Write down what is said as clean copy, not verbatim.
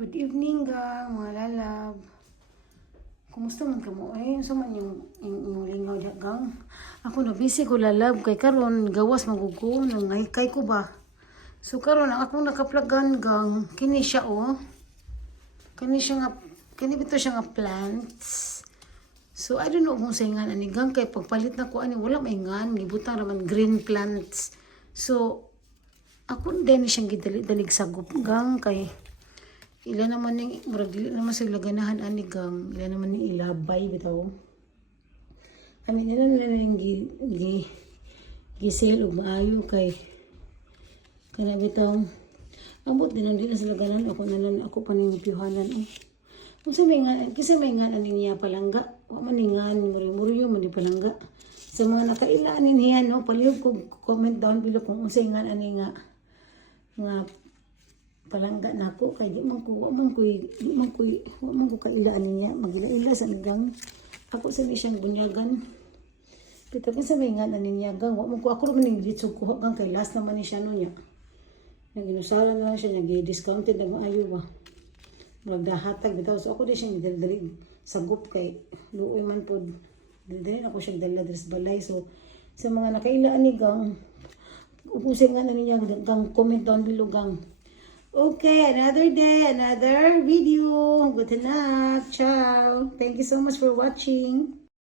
Good evening, gang, mga lalab. Kumusta man ka mo? Sa man yung lingaw dyan, gang. Ako na busy ko lalab kay karon gawas magugo nang kay ko ba. So karon ang akong nakaplagan, gang, kini siya kini bito siya nga plants. So I don't know kung sa ingan ani gang kay pagpalit na ko ani wala maingan gibutang raman green plants. So ako din siyang gidalig sagop gang kay ila naman ning murag dili naman sila ganahan ani gang ila naman ning ilabay bitaw. Amin nila ning gisel og maayo kay kana bitaw ambot din na sila ganahan ako pa ning pihanan kung sa may nga kasi may nga ani niya palangga wa man ningan muryo man di palangga sa mga nakaila ani niya no palihog ko comment down below kung unsay nga ani nga palangga nako kay di man ko kailaan niya magila-ila sa gang ako sa siyang bunyagan pito sa may nga niya gang wa man ko ako man ning ditsog ko gang kay last naman ni siya no niya naginusaran na siya nagi-discounted na maayo ba magdahatag bitaw so ako di siya dali sagup kay luoy man pod dili ako siya dala dres balay so sa mga nakailaan ni gang upusin nga na niya gang comment down below gang. Okay, another day, another video. Good luck. Ciao. Thank you so much for watching.